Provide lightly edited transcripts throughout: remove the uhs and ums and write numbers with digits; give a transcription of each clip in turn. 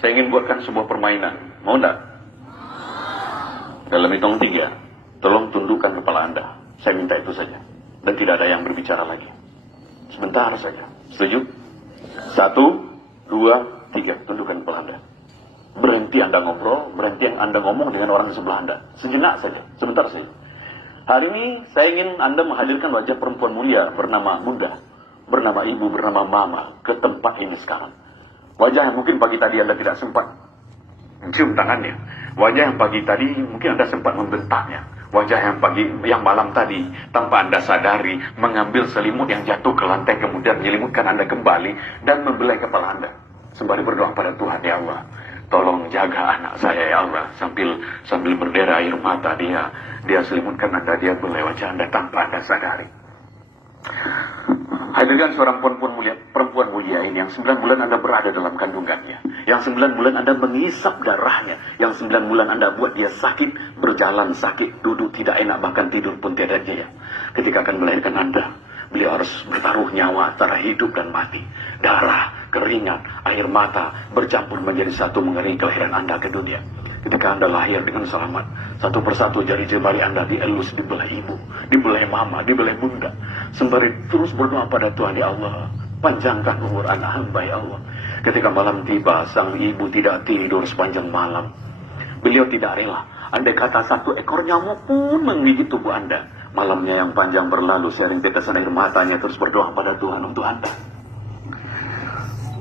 Saya ingin buatkan sebuah permainan. Mau enggak? Dalam hitung 3, tolong tundukkan kepala Anda. Saya minta itu saja. Dan tidak ada yang berbicara lagi. Sebentar saja. Setuju? 1, 2, 3. Tundukkan kepala Anda. Berhenti Anda ngobrol, berhenti yang Anda ngomong dengan orang di sebelah Anda. Sejenak saja, sebentar saja. Hari ini saya ingin Anda menghadirkan wajah perempuan mulia bernama Bunda, bernama Ibu, bernama Mama ke tempat ini sekarang. Wajah yang mungkin pagi tadi Anda tidak sempat mencium tangannya. Wajah yang pagi tadi mungkin Anda sempat membentaknya. Wajah yang malam tadi tanpa Anda sadari mengambil selimut yang jatuh ke lantai kemudian menyelimutkan Anda kembali dan membelai kepala Anda. Sembari berdoa pada Tuhan, ya Allah, tolong jaga anak saya ya Allah. Sambil berdera air mata dia selimutkan Anda, dia belai wajah Anda tanpa Anda sadari. Hadirkan seorang perempuan mulia ini yang 9 bulan Anda berada dalam kandungannya, yang 9 bulan Anda mengisap darahnya, yang 9 bulan Anda buat dia sakit, berjalan sakit, duduk tidak enak, bahkan tidur pun tiada jaya. Ketika akan melahirkan Anda, beliau harus bertaruh nyawa antara hidup dan mati. Darah, keringat, air mata bercampur menjadi satu mengeringi kelahiran Anda ke dunia. Ketika Anda lahir dengan selamat, satu persatu jari jemari Anda dielus, dibelai ibu, dibelai mama, dibelai bunda. Sembari terus berdoa pada Tuhan, ya Allah, panjangkan umur anak hamba ya Allah. Ketika malam tiba, sang ibu tidak tidur sepanjang malam. Beliau tidak rela. Andai kata 1 ekor nyamuk pun menggigit tubuh Anda. Malamnya yang panjang berlalu, sering tetesan air matanya terus berdoa pada Tuhan untuk Anda.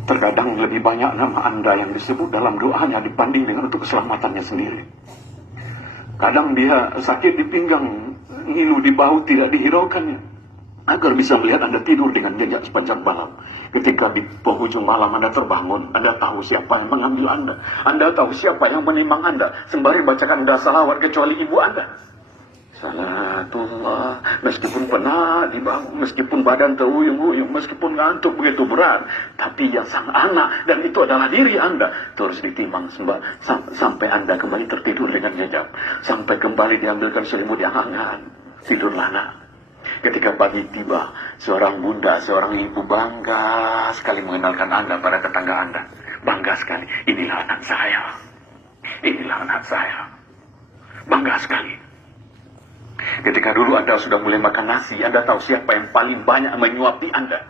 Terkadang lebih banyak nama Anda yang disebut dalam doanya dibanding dengan untuk keselamatannya sendiri. Kadang dia sakit di pinggang, ngilu di bahu tidak dihiraukannya, agar bisa melihat Anda tidur dengan nyenyak sepanjang malam. Ketika di penghujung malam Anda terbangun, Anda tahu siapa yang mengambil Anda. Anda tahu siapa yang menimang Anda. Sembari bacakan Anda salawat kecuali ibu Anda. Salatullah, meskipun penat di bahu, meskipun badan teruyung-uyung, meskipun ngantuk begitu berat, tapi yang sang anak, dan itu adalah diri Anda, terus ditimbang sampai Anda kembali tertidur dengan nyenyak, sampai kembali diambilkan selimut yang hangat. Tidurlah nak. Ketika pagi tiba, seorang bunda, seorang ibu bangga sekali mengenalkan Anda pada tetangga Anda. Bangga sekali, inilah anak saya. Inilah anak saya. Bangga sekali. Ketika dulu Anda sudah mulai makan nasi, Anda tahu siapa yang paling banyak menyuapi Anda.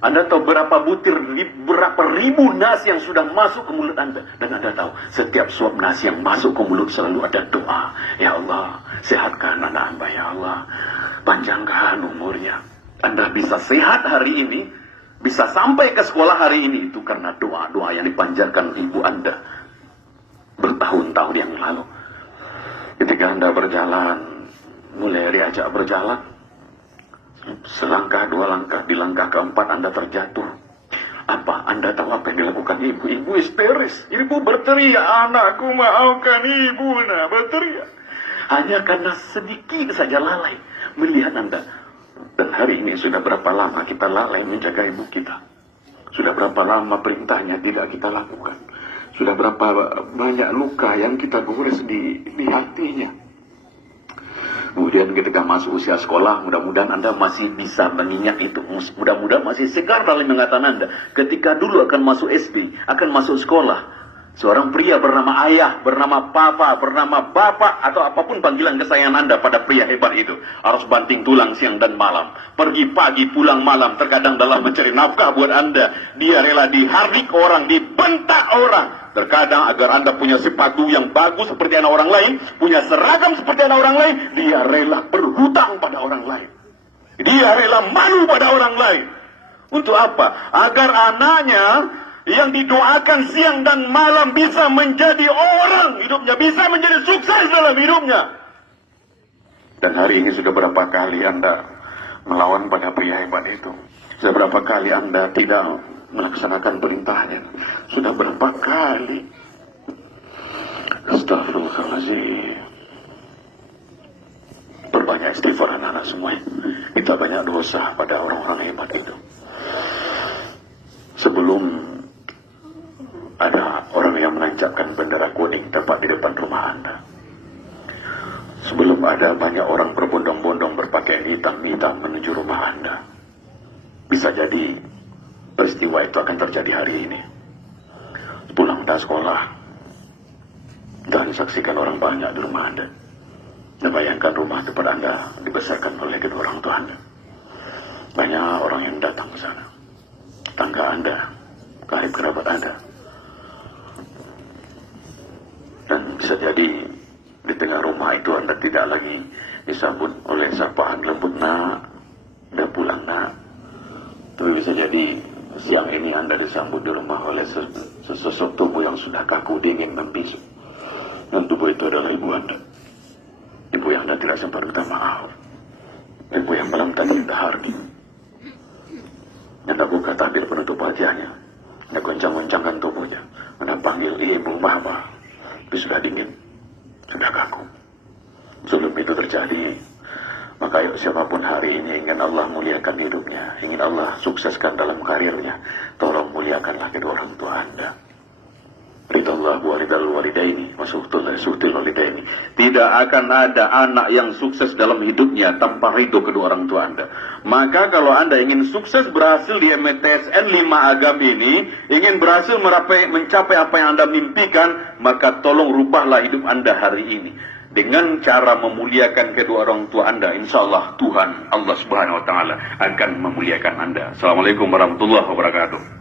Anda tahu berapa butir, berapa ribu nasi yang sudah masuk ke mulut Anda. Dan Anda tahu setiap suap nasi yang masuk ke mulut selalu ada doa. Ya Allah, sehatkan anak hamba ya Allah. Panjangkan umurnya. Anda bisa sehat hari ini, bisa sampai ke sekolah hari ini, itu karena doa-doa yang dipanjatkan ibu Anda bertahun-tahun yang lalu. Ketika Anda berjalan, mulai diajak berjalan, selangkah, 2 langkah, di langkah keempat Anda terjatuh. Apa? Anda tahu apa yang dilakukan ibu? Ibu histeris. Ibu berteriak, anakku maafkan ibu, nah berteriak. Hanya karena sedikit saja lalai melihat Anda. Dan hari ini sudah berapa lama kita lalai menjaga ibu kita? Sudah berapa lama perintahnya tidak kita lakukan? Sudah berapa banyak luka yang kita gores di hatinya? Kemudian ketika masuk usia sekolah, mudah-mudahan Anda masih bisa mengingat itu. Mudah-mudahan masih segar dalam ingatan Anda. Ketika dulu akan masuk SD, akan masuk sekolah, seorang pria bernama ayah, bernama papa, bernama bapak, atau apapun panggilan kesayangan Anda pada pria hebat itu, harus banting tulang siang dan malam. Pergi pagi, pulang malam, terkadang dalam mencari nafkah buat Anda. Dia rela dihardik orang, dibentak orang. Terkadang agar Anda punya sepatu yang bagus seperti anak orang lain, punya seragam seperti anak orang lain, dia rela berhutang pada orang lain. Dia rela malu pada orang lain. Untuk apa? Agar anaknya yang didoakan siang dan malam bisa menjadi orang hidupnya, bisa menjadi sukses dalam hidupnya. Dan hari ini sudah berapa kali Anda melawan pada pria hebat itu? Sudah berapa kali Anda tidak melaksanakan perintahnya? Sudah berapa kali? Astagfirullahaladzim. Perbanyak istighfar anak-anak semua. Kita banyak dosa pada orang-orang hebat itu. Sebelum ada orang yang menancapkan bendera kuning tepat di depan rumah Anda, sebelum ada banyak orang berbondong-bondong berpakaian hitam-hitam menuju rumah Anda, bisa jadi peristiwa itu akan terjadi hari ini. pulang dari sekolah, dan disaksikan orang banyak di rumah Anda. Dan bayangkan rumah tempat Anda dibesarkan oleh kedua orang tua Anda. Banyak orang yang datang ke sana. Tangga Anda, karib kerabat Anda. Dan bisa jadi di tengah rumah itu Anda tidak lagi disambut oleh sapaan lembut, nak, udah pulang, nak. Tapi bisa jadi siang ini Anda disambut di rumah oleh sesosok tubuh yang sudah kaku, dingin, dan bisu. Dan tubuh itu adalah ibu Anda. Ibu yang Anda tidak sempat minta maaf. Ibu yang malam tadi dahar. Anda buka tabir penutup wajahnya. Anda goncang-goncangkan tubuhnya. Anda panggil ibu, mama. Itu sudah dingin, sudah kaku. Sebelum itu terjadi, maka yuk siapapun hari ini ingin Allah muliakan hidupnya, ingin Allah sukseskan dalam karirnya, tolong muliakanlah kedua orang tua Anda. Ridallah wa ridal walidaini wa suhtul walidaini. Tidak akan ada anak yang sukses dalam hidupnya tanpa ridho kedua orang tua Anda. Maka kalau Anda ingin sukses berhasil di MTSN 5 Agam ini, ingin berhasil mencapai apa yang Anda mimpikan, maka tolong rubahlah hidup Anda hari ini. Dengan cara memuliakan kedua orang tua Anda, insya Allah Tuhan Allah Subhanahu Wa Taala akan memuliakan Anda. Assalamualaikum warahmatullahi wabarakatuh.